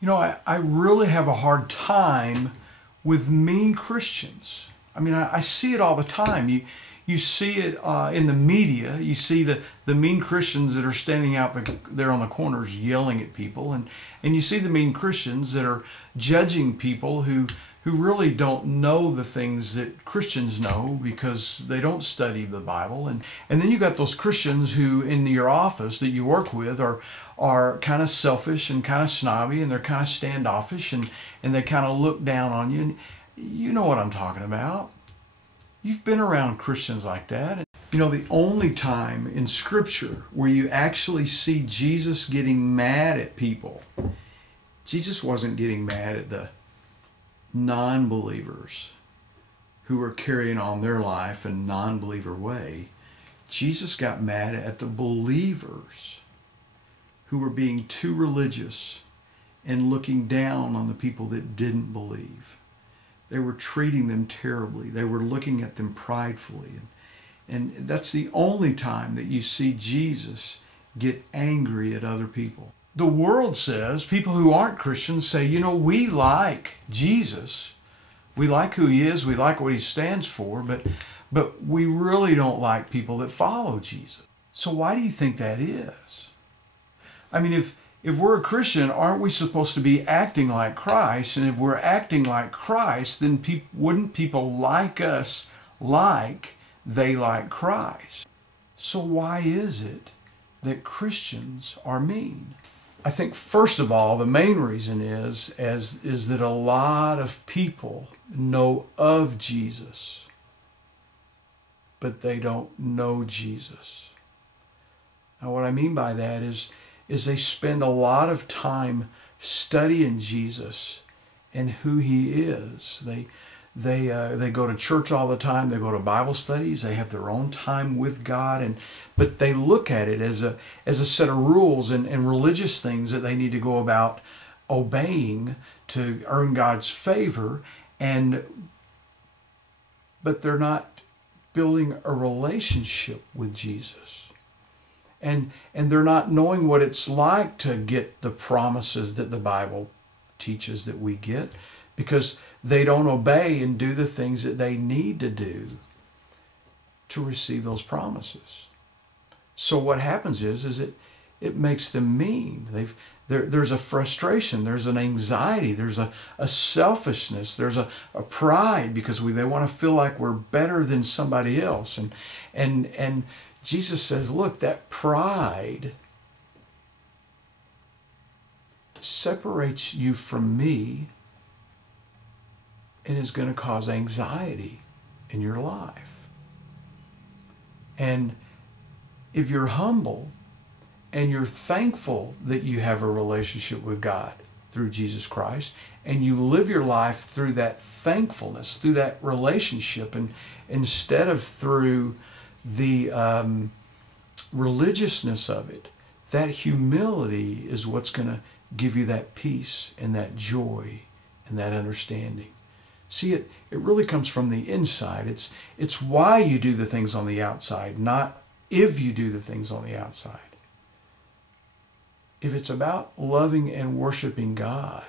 You know, I really have a hard time with mean Christians. I mean, I see it all the time. You see it in the media. You see the mean Christians that are standing out there on the corners yelling at people. And you see the mean Christians that are judging people who really don't know the things that Christians know because they don't study the Bible. And then you got those Christians who in your office that you work with are kind of selfish and kind of snobby, and they're kind of standoffish, and they kind of look down on you. And you know what I'm talking about. You've been around Christians like that. You know, the only time in Scripture where you actually see Jesus getting mad at people, Jesus wasn't getting mad at the non-believers who were carrying on their life in a non-believer way. Jesus got mad at the believers who were being too religious and looking down on the people that didn't believe. They were treating them terribly. They were looking at them pridefully. And that's the only time that you see Jesus get angry at other people. The world says, people who aren't Christians say, you know, we like Jesus. We like who he is. We like what he stands for. But we really don't like people that follow Jesus. So why do you think that is? I mean, if we're a Christian, aren't we supposed to be acting like Christ? And if we're acting like Christ, then wouldn't people like us like they like Christ? So why is it that Christians are mean? I think first of all, the main reason is that a lot of people know of Jesus, but they don't know Jesus. Now what I mean by that is they spend a lot of time studying Jesus and who he is. They go to church all the time. They go to Bible studies. They have their own time with God, but they look at it as a set of rules and religious things that they need to go about obeying to earn God's favor, but they're not building a relationship with Jesus. And they're not knowing what it's like to get the promises that the Bible teaches that we get, because they don't obey and do the things that they need to do to receive those promises. So what happens is it makes them mean. There's a frustration, there's an anxiety, there's a selfishness, there's a pride, because they want to feel like we're better than somebody else. And Jesus says, look, that pride separates you from me and is going to cause anxiety in your life. And if you're humble and you're thankful that you have a relationship with God through Jesus Christ, and you live your life through that thankfulness, through that relationship, and instead of through the religiousness of it, that humility is what's going to give you that peace and that joy and that understanding. See, it really comes from the inside. It's why you do the things on the outside, not if you do the things on the outside. If it's about loving and worshiping God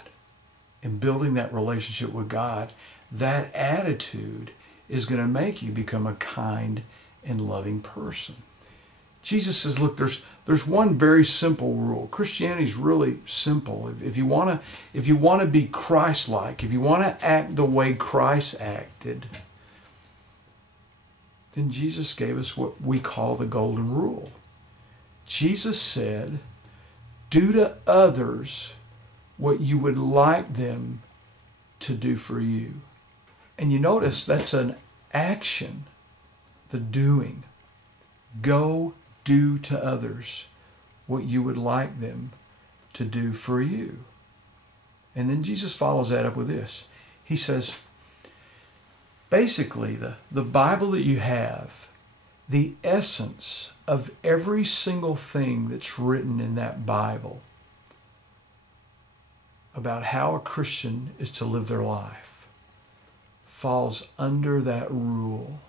and building that relationship with God, that attitude is going to make you become a kind and loving person. Jesus says, look, there's one very simple rule. Christianity is really simple. If you want to be Christ-like, if you want to act the way Christ acted, then Jesus gave us what we call the golden rule. Jesus said, do to others what you would like them to do for you. And you notice that's an action, the doing. Go do to others what you would like them to do for you. And then Jesus follows that up with this. He says, basically, the Bible that you have, the essence of every single thing that's written in that Bible about how a Christian is to live their life falls under that rule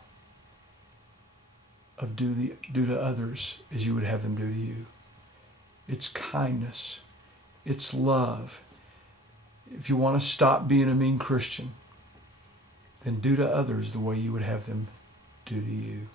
of do to others as you would have them do to you. It's kindness, it's love, If you want to stop being a mean Christian, then do to others the way you would have them do to you.